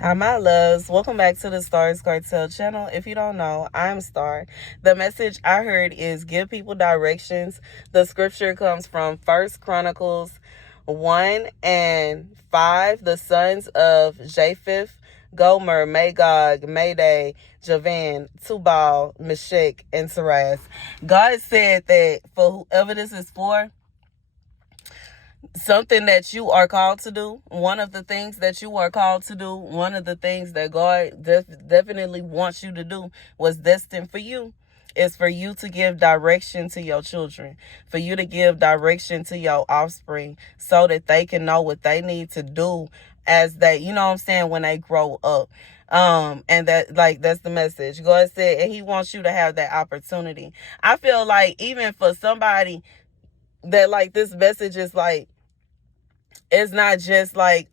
Hi, my loves. Welcome back to the Starscartel channel. If you don't know, I'm Star. The message I heard is give people directions. The scripture comes from First Chronicles 1:5. The sons of Japheth, Gomer, Magog, Madai, Javan, Tubal, Meshach, and Taraz. God said that for whoever this is for, something that you are called to do, one of the things that you are called to do, one of the things that God definitely wants you to do was destined for you, is for you to give direction to your children, for you to give direction to your offspring so that they can know what they need to do as they, you know what I'm saying, when they grow up. And that's the message. God said, and he wants you to have that opportunity. I feel like even for somebody that like this message is like, it's not just like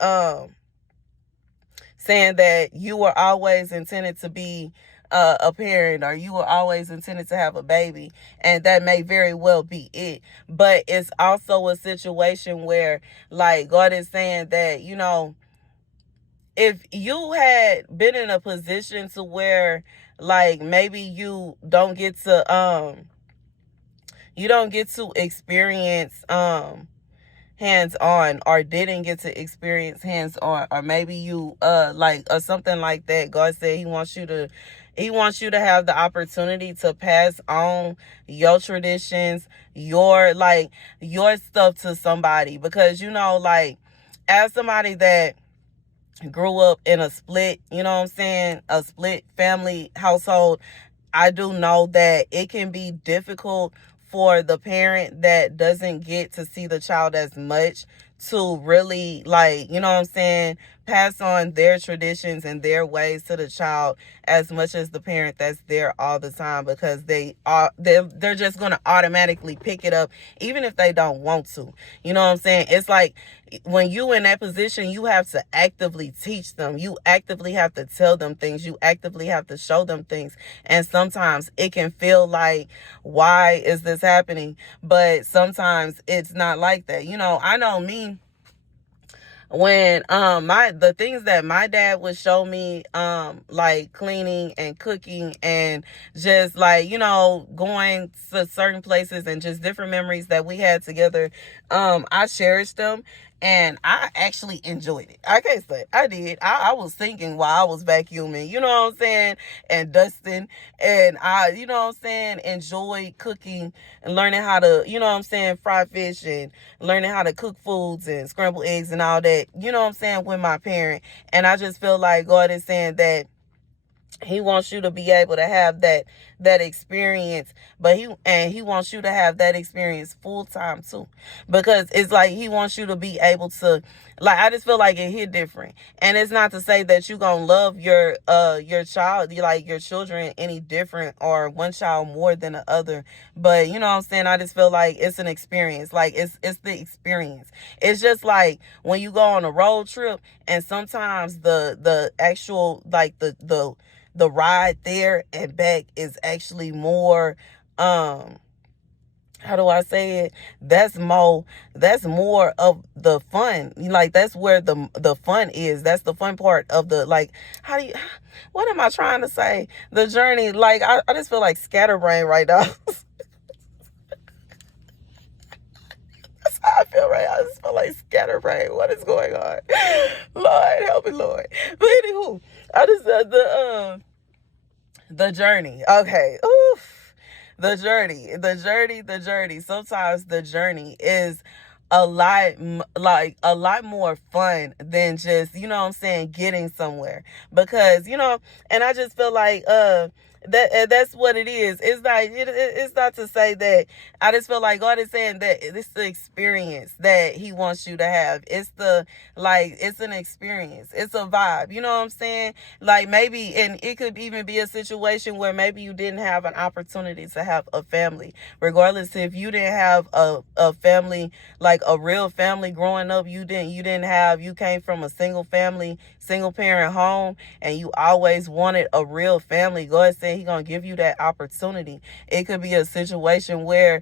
saying that you were always intended to be a parent, or you were always intended to have a baby, and that may very well be it. But it's also a situation where like God is saying that, you know, if you had been in a position to where like maybe you don't get to experience hands-on, or didn't get to experience hands-on, or maybe you or something like that, God said he wants you to have the opportunity to pass on your traditions, your stuff to somebody. Because, you know, like, as somebody that grew up in a split, you know what I'm saying, a split family household, I do know that it can be difficult for the parent that doesn't get to see the child as much to really, like, you know what I'm saying, pass on their traditions and their ways to the child as much as the parent that's there all the time, because they're just going to automatically pick it up even if they don't want to. You know what I'm saying? It's like when you in that position, you have to actively teach them. You actively have to tell them things. You actively have to show them things. And sometimes it can feel like, why is this happening? But sometimes it's not like that. You know, I know me, when the things that my dad would show me, like cleaning and cooking and just like, you know, going to certain places and just different memories that we had together, I cherished them. And I actually enjoyed it. I can't say I did. I was thinking while I was vacuuming, you know what I'm saying, and dusting. And I, you know what I'm saying, enjoy cooking and learning how to, you know what I'm saying, fry fish, and learning how to cook foods and scramble eggs and all that, you know what I'm saying, with my parent. And I just feel like God is saying that he wants you to be able to have that experience, but he wants you to have that experience full time too, because it's like he wants you to be able to, like, I just feel like it hit different. And it's not to say that you gonna love your child, like your children, any different, or one child more than the other. But you know what I'm saying, I just feel like it's an experience. Like, it's the experience. It's just like when you go on a road trip, and sometimes the actual, like, the ride there and back is actually more, how do I say it? That's more of the fun. Like, that's where the fun is. That's the fun part of the, like, what am I trying to say? The journey. Like, I just feel like scatterbrain right now. That's how I feel right now. I just feel like scatterbrain. What is going on? Lord, help me, Lord. But anywho, I just, the journey. Okay. Oof. The journey. Sometimes the journey is a lot more fun than just, you know what I'm saying, getting somewhere. Because, you know, and I just feel like, that's what it is. It's like, it's not to say that. I just feel like God is saying that it's the experience that he wants you to have. It's it's an experience. It's a vibe. You know what I'm saying? Like, maybe, and it could even be a situation where maybe you didn't have an opportunity to have a family. Regardless, if you didn't have a family, like a real family growing up, you came from a single parent home, and you always wanted a real family. God said he gonna give you that opportunity. It could be a situation where,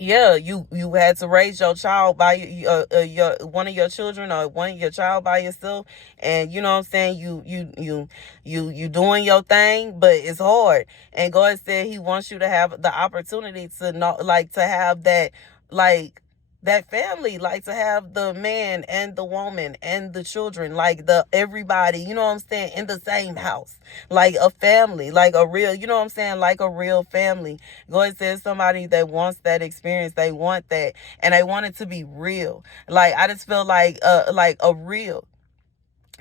yeah, you had to raise your child by your one of your children or one of your child by yourself, and you know what I'm saying, you doing your thing, but it's hard. And God said He wants you to have the opportunity to know, like, to have that, like, that family, like, to have the man and the woman and the children, like, the everybody, you know what I'm saying, in the same house, like a family, like a real, you know what I'm saying, like a real family. God says somebody that wants that experience, they want that, and they want it to be real. Like, I just feel like a real,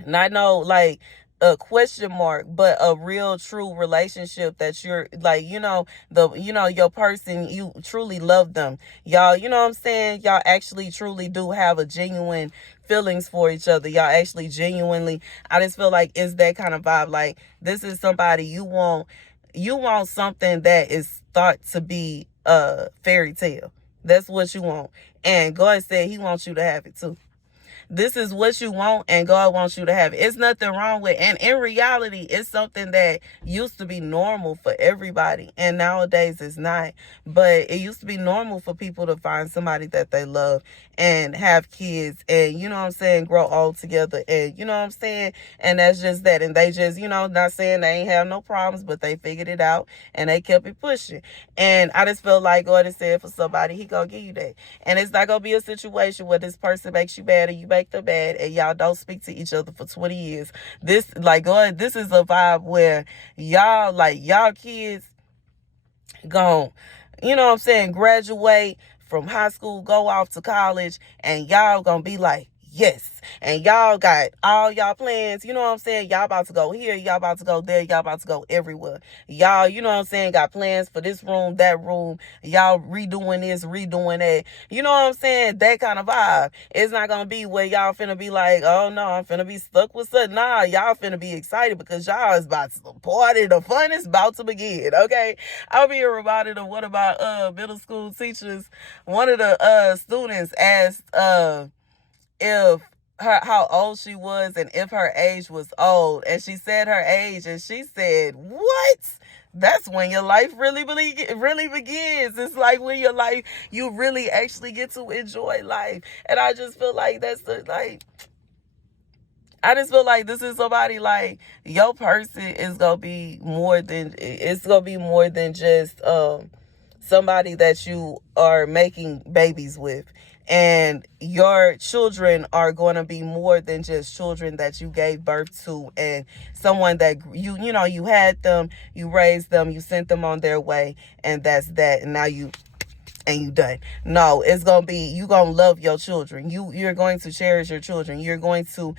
not no like a question mark, but a real true relationship that you're like, your person, you truly love them. Y'all, you know what I'm saying? Y'all actually truly do have a genuine feelings for each other. Y'all actually genuinely, I just feel like it's that kind of vibe. Like, this is somebody you want something that is thought to be a fairy tale. That's what you want. And God said He wants you to have it too. This is what you want, and God wants you to have it. It's nothing wrong with, and in reality, it's something that used to be normal for everybody, and nowadays it's not. But it used to be normal for people to find somebody that they love and have kids, and you know what I'm saying, grow old together, and you know what I'm saying, and that's just that. And they just, not saying they ain't have no problems, but they figured it out and they kept it pushing. And I just feel like God has said for somebody, He gonna give you that. And it's not gonna be a situation where this person makes you bad and you make them bad and y'all don't speak to each other for 20 years. This, like, God, this is a vibe where y'all kids gon', you know what I'm saying, graduate from high school, go off to college, and y'all gonna be like, yes. And y'all got all y'all plans, you know what I'm saying? Y'all about to go here, y'all about to go there, y'all about to go everywhere. Y'all, you know what I'm saying, got plans for this room, that room. Y'all redoing this, redoing that. You know what I'm saying? That kind of vibe. It's not gonna be where y'all finna be like, oh no, I'm finna be stuck with something. Nah, y'all finna be excited because y'all is about to party. The fun is about to begin, okay? I'll be reminded of one of my middle school teachers. One of the students asked if how old she was and if her age was old, and she said her age, and she said, what? That's when your life really begins. It's like when your life, you really actually get to enjoy life. And I just feel like I just feel like this is somebody, like, your person is gonna be more than, it's gonna be more than just somebody that you are making babies with. And your children are going to be more than just children that you gave birth to, and someone that you had them, you raised them, you sent them on their way, and that's that. And now you done. No, it's gonna be, you gonna love your children. You're going to cherish your children. You're going to,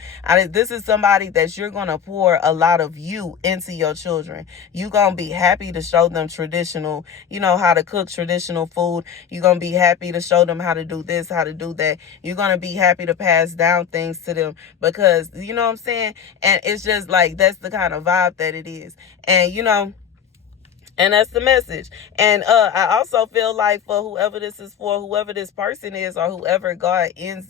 this is somebody that you're gonna pour a lot of you into your children. You're gonna be happy to show them traditional, how to cook traditional food. You're gonna be happy to show them how to do this, how to do that. You're gonna be happy to pass down things to them, because you know what I'm saying. And it's just like, that's the kind of vibe that it is. And that's the message. And I also feel like, for whoever this is for, whoever this person is, or whoever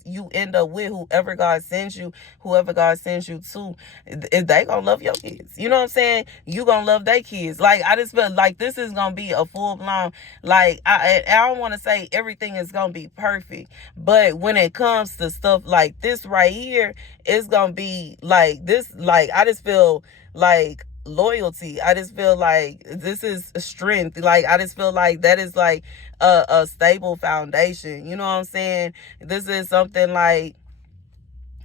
you end up with, whoever God sends you to, they gonna love your kids. You know what I'm saying? You gonna love their kids. Like, I just feel like this is gonna be a full blown, like, I don't want to say everything is gonna be perfect, but when it comes to stuff like this right here, it's gonna be like this. Like, I just feel like loyalty. I just feel like this is strength. Like, I just feel like that is like a stable foundation. You know what I'm saying? This is something like,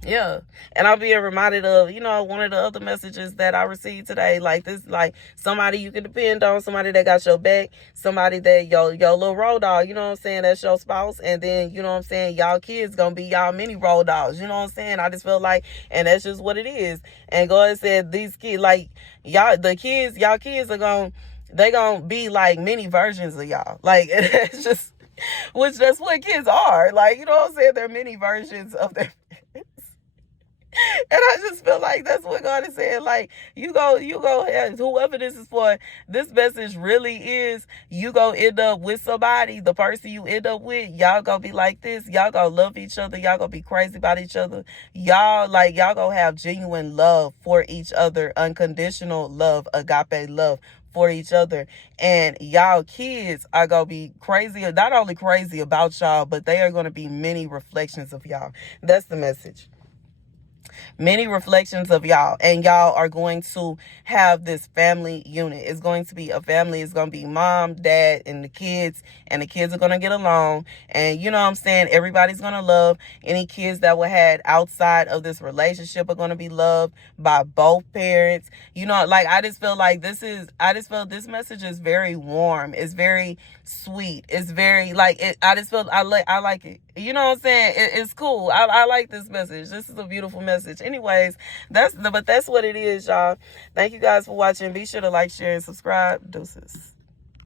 yeah. And I'm being reminded of, one of the other messages that I received today. Like, this, like, somebody you can depend on, somebody that got your back, somebody that your little road dog, you know what I'm saying, that's your spouse. And then, you know what I'm saying, y'all kids gonna be y'all mini road dogs, you know what I'm saying. I just feel like, and that's just what it is. And God said these kids, like, y'all kids are they gonna be like mini versions of y'all. Like, it's just, which that's what kids are. Like, you know what I'm saying, they're mini versions of their and I just feel like that's what God is saying. Like, you go, whoever this is for, this message really is, you go end up with somebody, the person you end up with, y'all gonna be like this. Y'all gonna love each other. Y'all gonna be crazy about each other. Y'all gonna have genuine love for each other, unconditional love, agape love for each other. And y'all kids are going to be crazy, not only crazy about y'all, but they are going to be many reflections of y'all. That's the message. Many reflections of y'all, and y'all are going to have this family unit. It's going to be a family. It's going to be mom, dad, and the kids are going to get along. And you know what I'm saying? Everybody's going to love. Any kids that were had outside of this relationship are going to be loved by both parents. You know, like, I just feel like this message is very warm. It's very sweet. It's very, like, I like it. You know what I'm saying? It's cool. I like this message. This is a beautiful message. Anyways, that's what it is, y'all. Thank you guys for watching. Be sure to like, share, and subscribe. Deuces.